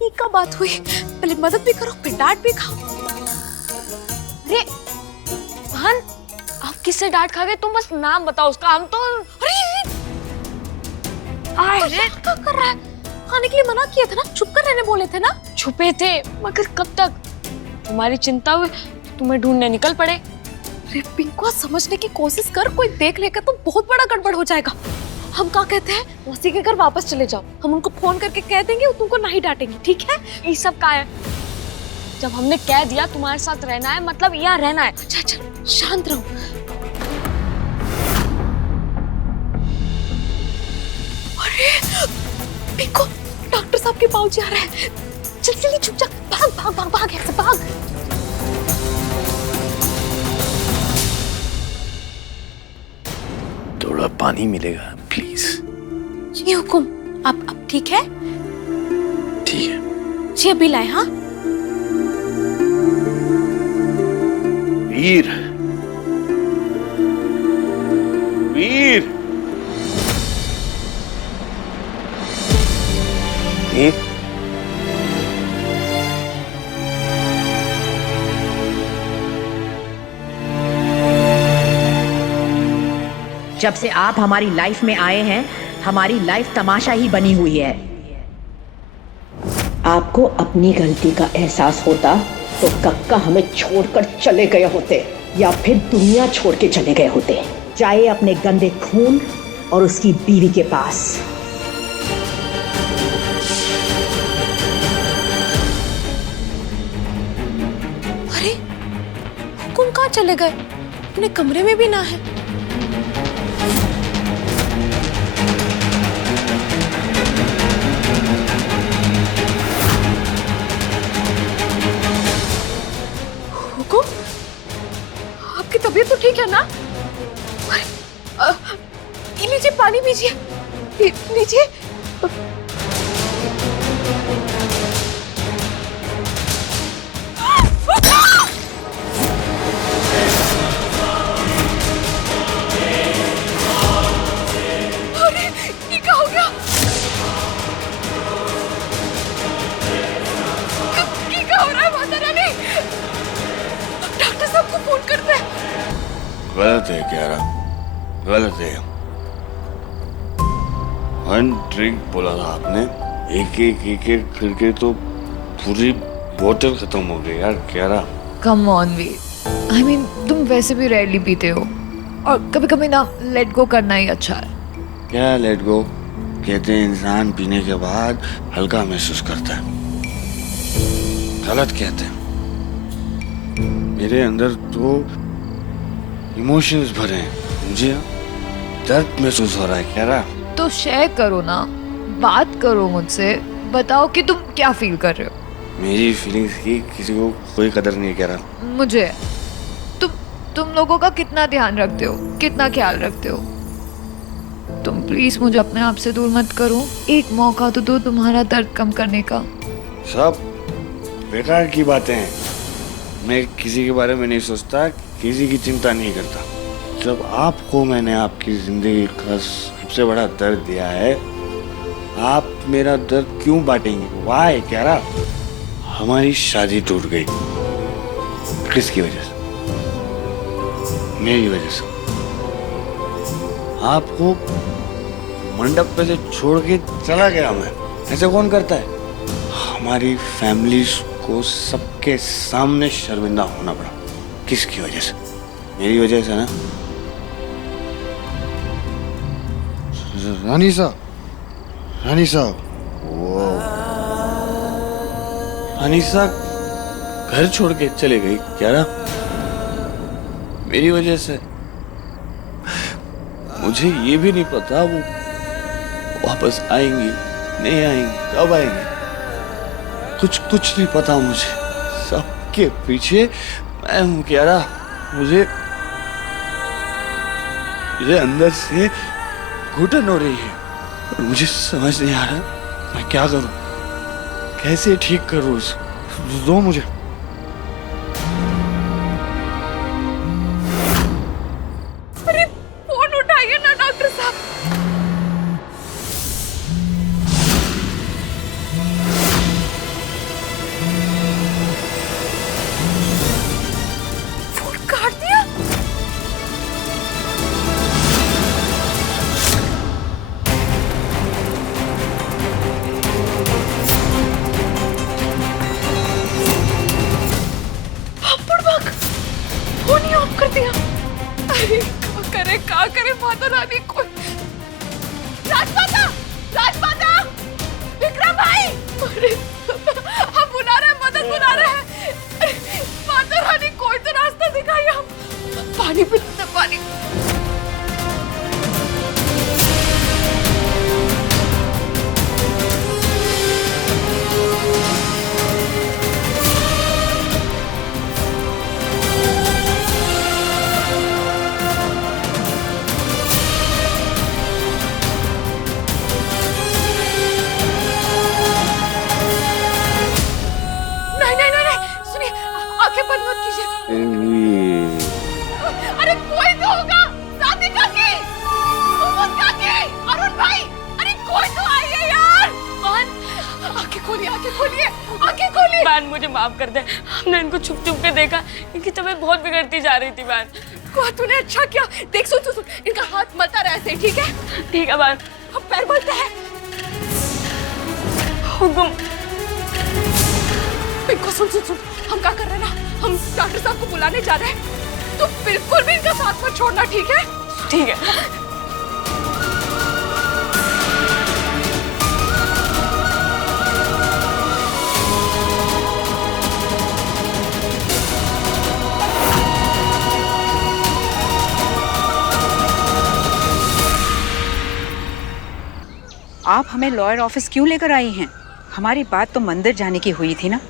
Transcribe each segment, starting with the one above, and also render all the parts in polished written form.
ये क्या बात हुई? पहले मदद भी करो फिर डांट भी खाओ। अरे बहन, आप किससे डांट खा गए? तुम बस नाम बताओ उसका, हम तो। अरे क्या कर रहा है? खाने के लिए मना किया था ना, छुप कर रहने बोले थे ना। छुपे थे मगर कब तक? तुम्हारी चिंता हुई तुम्हें ढूंढने निकल पड़े। अरे पिंकू, समझने की कोशिश कर, कोई देख लेगा तो बहुत बड़ा गड़बड़ हो जाएगा। हम क्या कहते हैं, मौसी के घर वापस चले जाओ, हम उनको फोन करके कह देंगे, वो तुमको नहीं डांटेंगे, ठीक है? ये सब का है? जब हमने कह दिया तुम्हारे साथ रहना है मतलब यहाँ रहना है। अच्छा अच्छा शांत रहो। अरे पिंकू, डॉक्टर साहब के पाँव आ रहे हैं। जल्दी जल्दी छुप जा, भाग भाग भाग भाग, ऐसे भाग। थोड़ा पानी मिलेगा प्लीज? जी हुकुम। अब ठीक है? ठीक है जी अभी लाए। हाँ वीर, वीर, वीर। जब से आप हमारी लाइफ में आए हैं, हमारी लाइफ तमाशा ही बनी हुई है। आपको अपनी गलती का एहसास होता तो कक्का हमें छोड़कर चले गए होते, या फिर दुनिया छोड़ के चले गए होते। जाए अपने गंदे खून और उसकी बीवी के पास। अरे हुकुम कहाँ चले गए? अपने कमरे में भी ना है। हुकुम, आपकी तबीयत तो ठीक है ना? ये लीजिए पानी पीजिए, लीजिए। अरे ये क्या हो गया? ये क्या हो रहा है माता रानी? डॉक्टर साहब को फोन करते हैं। गलत है क्यारा, गलत है। 1 ड्रिंक बोला था आपने, एक एक करके तो पूरी बोतल खत्म हो गई यार क्यारा। Come on Veer, I mean तुम वैसे भी रेयरली पीते हो, और कभी कभी ना लेट गो करना ही अच्छा है। क्या लेट गो? कहते हैं इंसान पीने के बाद हल्का महसूस करता है। गलत कहते हैं। मेरे अंदर तो इमोशंस भरे हैं, मुझे दर्द महसूस हो रहा है क्यारा। तो शेयर करो ना, बात करो मुझसे, बताओ कि तुम क्या फील कर रहे हो। मेरी फीलिंग्स की किसी को कोई कदर नहीं कह रहा। मुझे तुम लोगों का कितना ध्यान रखते हो, कितना ख्याल रखते हो। तुम प्लीज मुझे अपने आप से दूर मत करो, एक मौका तो दो तुम्हारा दर्द कम करने का। सब बेकार की बातें हैं। मैं किसी के बारे में नहीं सोचता, किसी की चिंता नहीं करता। जब आपको मैंने आपकी जिंदगी का सबसे बड़ा दर्द दिया है, आप मेरा दर्द क्यों बांटेंगे? वाई क्यारा? हमारी शादी टूट गई किसकी वजह से? मेरी वजह से। आपको मंडप पे से छोड़ के चला गया मैं। ऐसे कौन करता है? हमारी फैमिली को सबके सामने शर्मिंदा होना पड़ा। किसकी वजह से? मेरी वजह से ना। रानी साहब, रानी साहब। वो अनीसा घर छोड़ के चले गई क्या ना? मेरी वजह से। मुझे ये भी नहीं पता वो वापस आएंगी नहीं आएंगी, कब आएंगी, कुछ नहीं पता मुझे। सबके पीछे मैं हूँ क्यारा। मुझे अंदर से घुटन हो रही है और मुझे समझ नहीं आ रहा मैं क्या करूं, कैसे ठीक करूं उसको। दो मुझे। अरे फोन उठाइए ना डॉक्टर साहब। हम बुला रहे हैं, मदद बुला रहे हैं। माता रानी कोई तो रास्ता दिखाइए, हम पानी पीते हैं, पानी। आंखें बंद मत कीजिए। अरे कोई तो होगा, साथी काकी, मोहम्मद काकी, अरुण भाई, अरे कोई तो आइए यार। बहन आंखें खोलिए, आंखें खोलिए, आंखें खोलिए। बहन मुझे माफ कर दे, हमने इनको छुप छुप के देखा, इनकी तबीयत बहुत बिगड़ती जा रही थी बहन। तूने अच्छा किया। देख सुन, इनका हाथ मलता रहे ऐसे, ठीक है? ठीक है बहन। हम पैर मलते हैं। हुकुम। पिंको सुन, हम क्या कर रहे हैं ना, हम डॉक्टर साहब को बुलाने जा रहे हैं। तो बिल्कुल भी इनका साथ मत छोड़ना, ठीक है? ठीक है। आप हमें लॉयर ऑफिस क्यों लेकर आई हैं? हमारी बात तो मंदिर जाने की हुई थी ना।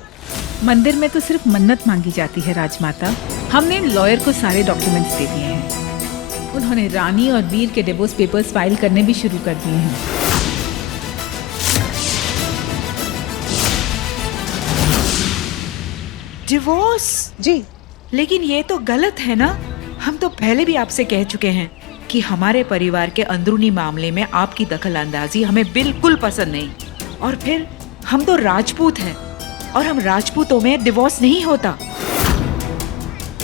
मंदिर में तो सिर्फ मन्नत मांगी जाती है राजमाता। हमने लॉयर को सारे डॉक्यूमेंट्स दे दिए हैं। उन्होंने रानी और वीर के डिवोर्स पेपर्स फाइल करने भी शुरू कर दिए हैं। डिवोर्स? जी, लेकिन ये तो गलत है ना। हम तो पहले भी आपसे कह चुके हैं कि हमारे परिवार के अंदरूनी मामले में आपकी दखलअंदाजी हमें बिल्कुल पसंद नहीं। और फिर हम तो राजपूत हैं और हम राजपूतों में डिवोर्स नहीं होता।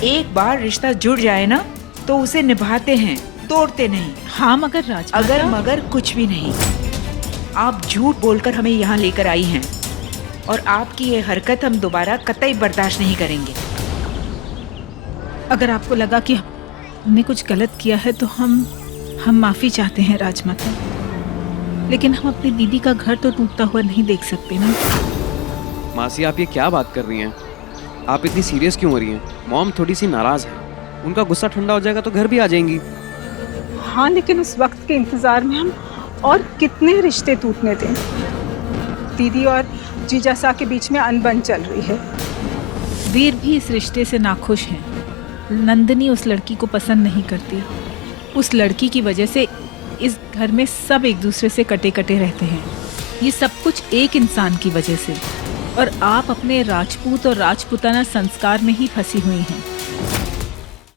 एक बार रिश्ता जुड़ जाए ना तो उसे निभाते हैं, तोड़ते नहीं। हाँ मगर राजमाता, अगर मगर कुछ भी नहीं। आप झूठ बोलकर हमें यहाँ लेकर आई हैं और आपकी ये हरकत हम दोबारा कतई बर्दाश्त नहीं करेंगे। अगर आपको लगा कि हमने कुछ गलत किया है तो हम माफी चाहते हैं राजमाता, लेकिन हम अपनी दीदी का घर तो टूटता हुआ नहीं देख सकते ना। मासी आप ये क्या बात कर रही हैं? आप इतनी सीरियस क्यों हो रही हैं? मॉम थोड़ी सी नाराज है, उनका गुस्सा ठंडा हो जाएगा तो घर भी आ जाएंगी। हाँ, लेकिन उस वक्त के इंतजार में हम और कितने रिश्ते टूटने थे। दीदी और जीजा सा के बीच में अनबन चल रही है। वीर भी इस रिश्ते से नाखुश हैं। नंदिनी उस लड़की को पसंद नहीं करती। उस लड़की की वजह से इस घर में सब एक दूसरे से कटे कटे रहते हैं। ये सब कुछ एक इंसान की वजह से। और आप अपने राजपूत और राजपूताना संस्कार में ही फंसी हुई हैं।